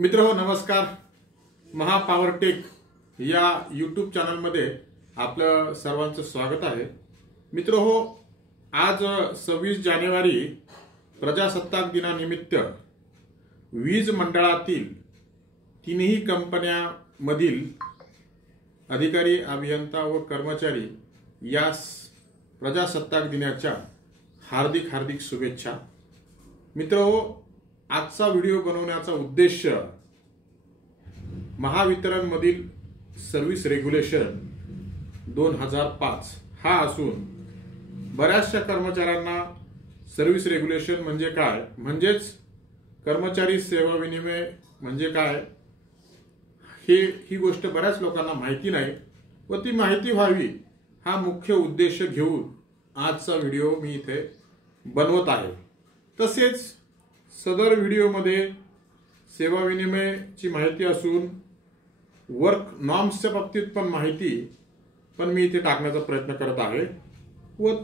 मित्रहो नमस्कार। महापावरटेक या यूट्यूब चॅनलमध्ये आपलं सर्वांचं स्वागत आहे। मित्रहो, आज 26 जानेवारी प्रजासत्ताक दिनानिमित्त वीज मंडळातील तीनही कंपन्यांमधील अधिकारी, अभियंता व कर्मचारी यास प्रजासत्ताक दिनाच्या हार्दिक हार्दिक शुभेच्छा। मित्रहो, आजचा व्हिडिओ बनवण्याचा उद्देश महावितरण मधील सर्व्हिस रेग्युलेशन 2005 हा असून बऱ्याचशा कर्मचाऱ्यांना सर्व्हिस रेग्युलेशन म्हणजे काय, म्हणजेच कर्मचारी सेवा विनिमय म्हणजे काय, ही गोष्ट बऱ्याच लोकांना माहिती नाही व ती माहिती व्हावी हा मुख्य उद्देश घेऊन आजचा व्हिडिओ मी इथे बनवत आहे। तसेच सदर व्हिडिओमध्ये सेवा विनिमयची माहिती असून वर्क नॉर्म्सच्या बाबतीत पण माहिती मी इथे टाकण्याचा प्रयत्न करत आहे व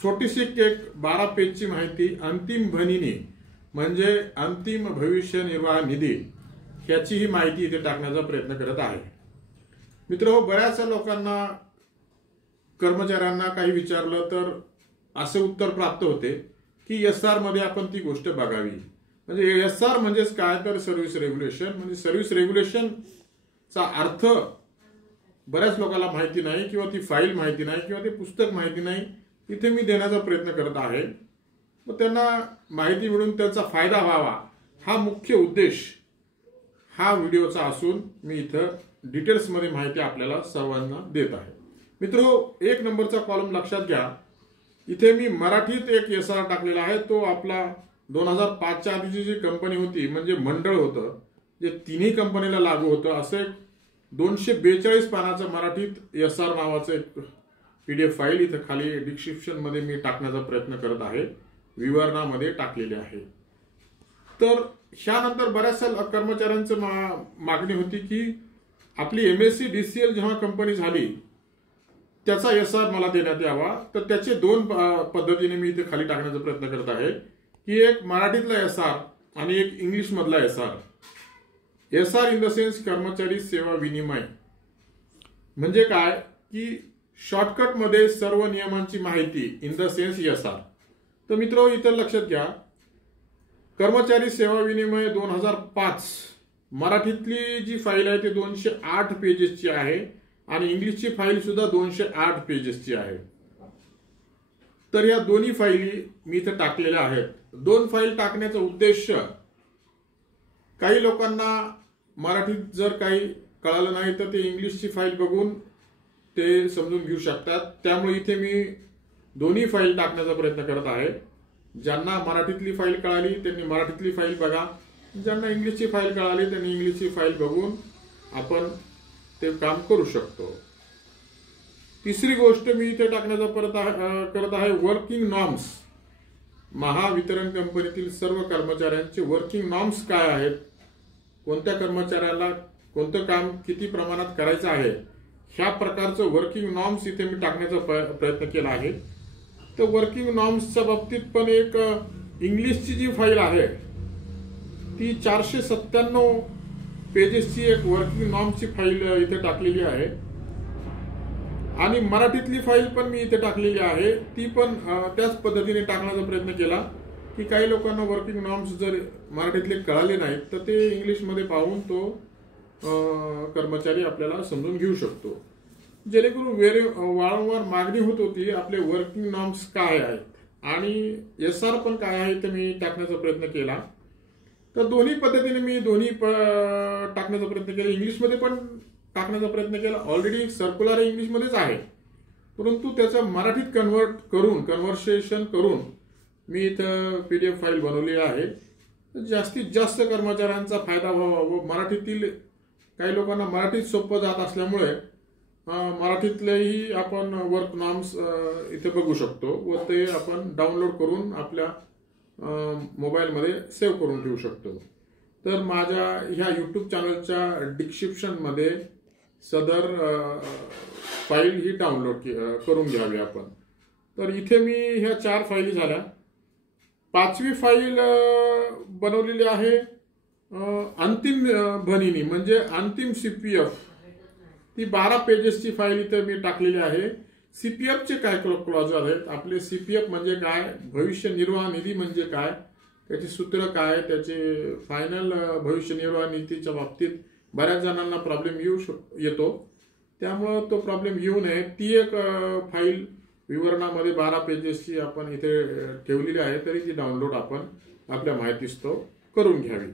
छोटीशी एक 12 पेजची माहिती अंतिम भनिनी म्हणजे अंतिम भविष्य निर्वाह निधी याची ही माहिती इथे टाकण्याचा प्रयत्न करत आहे। मित्रहो, बऱ्याच लोकांना कर्मचाऱ्यांना काही विचारलं तर असे उत्तर प्राप्त होते की एसआर मध्ये आपण ती गोष्ट बघावी। म्हणजे एसआर म्हणजेच काय तर सर्व्हिस रेग्युलेशन, म्हणजे सर्व्हिस रेग्युलेशन चा अर्थ बऱ्याच लोकांना माहिती नाही किंवा ती फाईल माहिती नाही किंवा ते पुस्तक माहिती नाही। इथे मी देण्याचा प्रयत्न करत आहे व त्यांना माहिती मिळून त्याचा फायदा व्हावा हा मुख्य उद्देश हा व्हिडिओचा असून मी इथं डिटेल्स मध्ये माहिती आपल्याला सर्वांना देत आहे। मित्रो, 1 नंबरचा कॉलम लक्षात घ्या। इथे मी मराठीत एक एसआर टाकलेला आहे, तो आपला 2005च्या आधीची जी कंपनी होती म्हणजे मंडळ होतं, जे तिन्ही कंपनीला लागू होतं, असे 242 पानाचं मराठीत एसआर नावाचं एक पीडीएफ फाईल इथं खाली डिस्क्रिप्शन मध्ये मी टाकण्याचा प्रयत्न करत आहे, विवरणामध्ये टाकलेले आहे। तर ह्यानंतर बऱ्याचशा कर्मचाऱ्यांचं मागणी होती की आपली एमएससी डीसीएल जेव्हा कंपनी झाली त्याचा एसआर मला देण्यात यावा। तर त्याचे 2 पद्धतीने मी इथे खाली टाकण्याचा प्रयत्न करत आहे की एक मराठीतला एसआर आणि एक इंग्लिश मधला SR. SR in the sense कर्मचारी सेवा विनिमय म्हणजे काय की शॉर्टकट मध्ये सर्व नियमांची माहिती इन द सेन्स एसआर। तर मित्रो, इथं लक्षात घ्या, कर्मचारी सेवा विनिमय 2005 मराठीतली जी फाईल आहे ती 208 पेजेसची आहे आणि इंग्लिशची फाईल सुद्धा 208 पेजेसची आहे। तर या दोन्ही फाईली मी इथे टाकलेल्या आहेत। 2 फाईल टाकण्याचा उद्देश, काही लोकांना मराठीत जर काही कळालं नाही तर ते इंग्लिशची फाईल बघून ते समजून घेऊ शकतात, त्यामुळे इथे मी दोन्ही फाईल टाकण्याचा प्रयत्न करत आहे। ज्यांना मराठीतली फाईल कळाली त्यांनी मराठीतली फाईल बघा, ज्यांना इंग्लिशची फाईल कळाली त्यांनी इंग्लिशची फाईल बघून आपण ते काम करू शकतो। तिसरी गोष्ट मी इथे टाकण्याचा करत आहे वर्किंग नॉर्म्स। महावितरण कंपनीतील सर्व कर्मचाऱ्यांचे वर्किंग नॉर्म्स काय आहेत, कोणत्या कर्मचाऱ्याला कोणतं काम किती प्रमाणात करायचं आहे, ह्या प्रकारचं वर्किंग नॉर्म्स इथे मी टाकण्याचा प्रयत्न केला आहे। तर वर्किंग नॉर्म्सच्या बाबतीत पण एक इंग्लिशची जी फाईल आहे ती 497 पेजेसची एक वर्किंग नॉर्म्सची फाईल इथे टाकलेली आहे आणि मराठीतली फाईल पण मी इथे टाकलेली आहे, ती पण त्याच पद्धतीने टाकण्याचा प्रयत्न केला की काही लोकांना वर्किंग नॉर्म्स जर मराठीतले कळाले नाहीत तर ते इंग्लिश मध्ये पाहून तो कर्मचारी आपल्याला समजून घेऊ शकतो। जेणेकरून वारंवार मागणी होत होती आपले वर्किंग नॉर्म्स काय आहेत आणि एसआर पण काय आहे ते मी टाकण्याचा प्रयत्न केला। तर दोन्ही पद्धतीने मी टाकण्याचा प्रयत्न केला। इंग्लिशमध्ये पण टाकण्याचा प्रयत्न केला, ऑलरेडी सर्क्युलर इंग्लिशमध्येच आहे, परंतु त्याचं मराठीत कन्व्हर्सेशन करून मी इथं पीडीएफ फाईल बनवली आहे। जास्तीत जास्त कर्मचाऱ्यांचा फायदा व्हावा व मराठीतील काही लोकांना मराठीत सोपं जात असल्यामुळे मराठीतलेही आपण वर्क नॉर्म्स इथे बघू शकतो व ते आपण डाउनलोड करून आपल्या मोबाईलमध्ये सेव्ह करून ठेवू शकतो। तर माझ्या ह्या यूट्यूब चॅनलच्या डिस्क्रिप्शन मध्ये सदर फाईल ही डाउनलोड करून घ्यावी आपण। तर इथे मी ह्या 4 फाईली झाल्या। 5वी फाईल बनवलेली आहे अंतिम भनिनी म्हणजे अंतिम सीपीएफ, ती 12 पेजेसची फाईल इथे मी टाकलेली आहे. सीपीएफचे काय क्लॉज आहेत, आपले सीपीएफ म्हणजे काय, भविष्य निर्वाह निधी म्हणजे काय, त्याची सूत्र काय, त्याचे फायनल भविष्य निर्वाह निधीच्या बाबतीत बऱ्याच जणांना प्रॉब्लेम येतो. त्यामुळं तो प्रॉब्लेम येऊ नये ती एक फाईल विवरणामध्ये 12 पेजेसची आपण इथे ठेवलेली आहे. तरी ती डाउनलोड आपण आपल्या माहितीस्तव करून घ्यावी.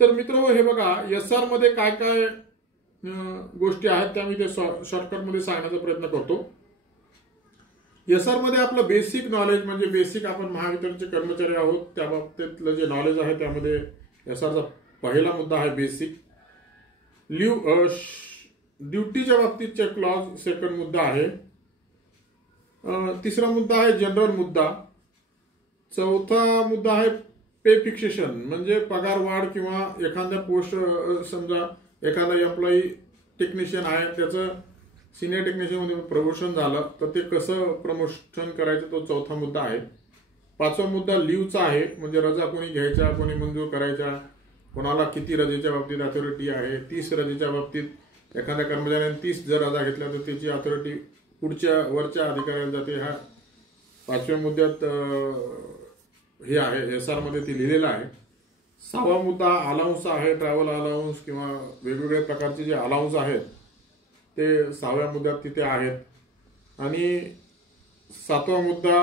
तर मित्र हे बघा, एसआर मध्ये काय काय गोष्टी आहेत त्या मी ते शॉर्टकटमध्ये सांगण्याचा प्रयत्न करतो. एसआर मध्ये आपलं बेसिक नॉलेज म्हणजे बेसिक आपण महावितरणचे कर्मचारी आहोत त्या बाबतीतलं जे नॉलेज आहे त्यामध्ये एसआरचा पहिला मुद्दा आहे बेसिक. ड्युटीच्या बाबतीतचे क्लॉज सेकंड मुद्दा आहे. तिसरा मुद्दा आहे जनरल मुद्दा. चौथा मुद्दा आहे पे फिक्सेशन म्हणजे पगार वाढ किंवा एखाद्या पोस्ट, समजा एखादा एम्प्लॉई टेक्निशियन आहे त्याचं सिनियर टेक्निशियन मध्ये प्रमोशन झालं तर ते कसं प्रमोशन करायचं तो चौथा मुद्दा आहे. पाचवा मुद्दा लिव्हचा आहे म्हणजे रजा कोणी घ्यायच्या कोणी मंजूर करायच्या, कोणाला किती रजेच्या बाबतीत अथॉरिटी आहे. 30 रजेच्या बाबतीत एखाद्या कर्मचाऱ्याने 30 जर रजा घेतल्या तर त्याची अथॉरिटी पुढच्या वरच्या अधिकाऱ्याला जाते. हा 5व्या मुद्द्यात हे आहे, एसआर मध्ये ती लिहिलेलं आहे. 6वा मुद्दा अलाउन्स आहे, ट्रॅव्हल अलाउन्स किंवा वेगवेगळ्या प्रकारचे जे अलाउन्स आहेत ते 6व्या मुद्द्यात तिथे आहेत. आणि 7वा मुद्दा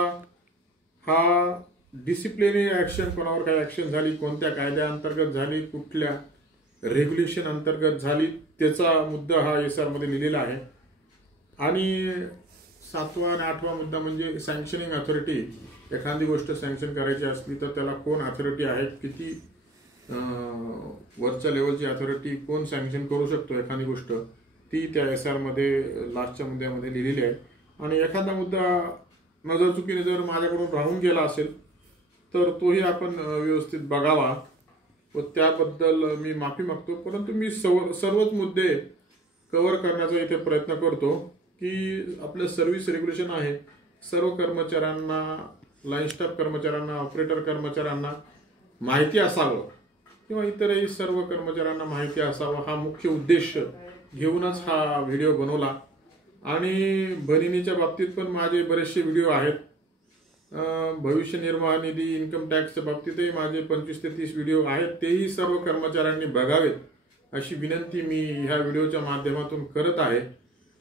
हा डिसिप्लिनरी ऍक्शन, कोणावर काय ऍक्शन झाली, कोणत्या कायद्याअंतर्गत झाली, कुठल्या रेग्युलेशन अंतर्गत झाली, त्याचा मुद्दा हा एसआर मध्ये लिहिलेला आहे. आणि 7वा आणि 8वा मुद्दा म्हणजे सँक्शनिंग अथॉरिटी. एखादी गोष्ट सँक्शन करायची असली तर त्याला कोण अथॉरिटी आहे, किती वरच्या लेवलची अथॉरिटी, कोण सँक्शन करू शकतो एखादी गोष्ट, ती त्या एसआर मध्ये लास्टच्या मुद्द्यामध्ये लिहिलेली आहे. आणि एखादा मुद्दा नजर चुकीने जर माझ्याकडून राहून गेला असेल तर तोही आपण व्यवस्थित बघावा व त्याबद्दल मी माफी मागतो. परंतु मी सर्वच मुद्दे कव्हर करण्याचा इथे प्रयत्न करतो की आपलं सर्व्हिस रेग्युलेशन आहे, सर्व कर्मचाऱ्यांना, लाईन स्टाफ कर्मचाऱ्यांना, ऑपरेटर कर्मचाऱ्यांना माहिती असावं किंवा इतरही सर्व कर्मचाऱ्यांना माहिती असावं हा मुख्य उद्देश घेऊनच हा व्हिडिओ बनवला. आणि भनिनीच्या बाबतीत पण माझे बरेचसे व्हिडिओ आहेत. भविष्य निर्वाह निधी, इन्कम टॅक्सच्या बाबतीतही माझे 25 ते 30 व्हिडिओ आहेत. तेही सर्व कर्मचाऱ्यांनी बघावेत अशी विनंती मी ह्या व्हिडिओच्या माध्यमातून करत आहे.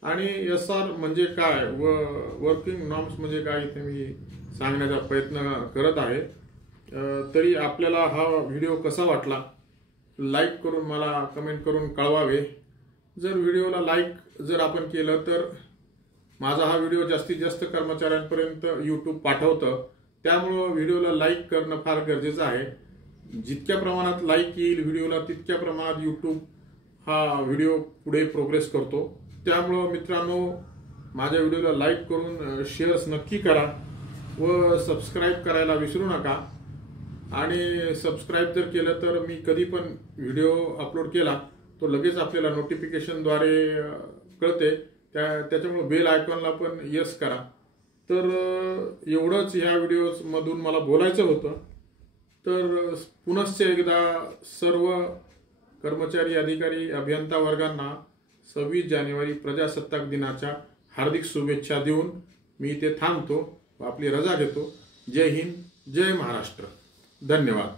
आणि एसआर म्हणजे काय व वर्किंग नॉर्म्स म्हणजे काय इथे मी सांगण्याचा प्रयत्न करत आहे. तरी आपल्याला हा व्हिडिओ कसा वाटला लाईक करून मला कमेंट करून कळवावे. जर व्हिडिओला लाईक जर आपण केलं तर माझा हा व्हिडिओ जास्तीत जास्त कर्मचाऱ्यांपर्यंत यूट्यूब पाठवतं. त्यामुळं व्हिडिओला लाईक करणं फार गरजेचं आहे. जितक्या प्रमाणात लाईक येईल व्हिडिओला तितक्या प्रमाणात यूट्यूब हा व्हिडिओ पुढे प्रोग्रेस करतो. त्यामुळं मित्रांनो माझ्या व्हिडिओला लाईक करून शेअर्स नक्की करा व सबस्क्राईब करायला विसरू नका. आणि सबस्क्राईब जर केलं तर मी कधी पण व्हिडिओ अपलोड केला तो लगेच आपल्याला नोटिफिकेशनद्वारे कळते. त्याच्यामुळे बेल आयकॉनला पण यस करा. तर एवढंच ह्या व्हिडिओमधून मला बोलायचं होतं. तर पुनश्च एकदा सर्व कर्मचारी, अधिकारी, अभियंता वर्गांना 26 जानेवारी प्रजासत्ताक दिनाच्या हार्दिक शुभेच्छा देऊन मी इथे थांबतो व आपली रजा घेतो. जय हिंद, जय महाराष्ट्र. धन्यवाद.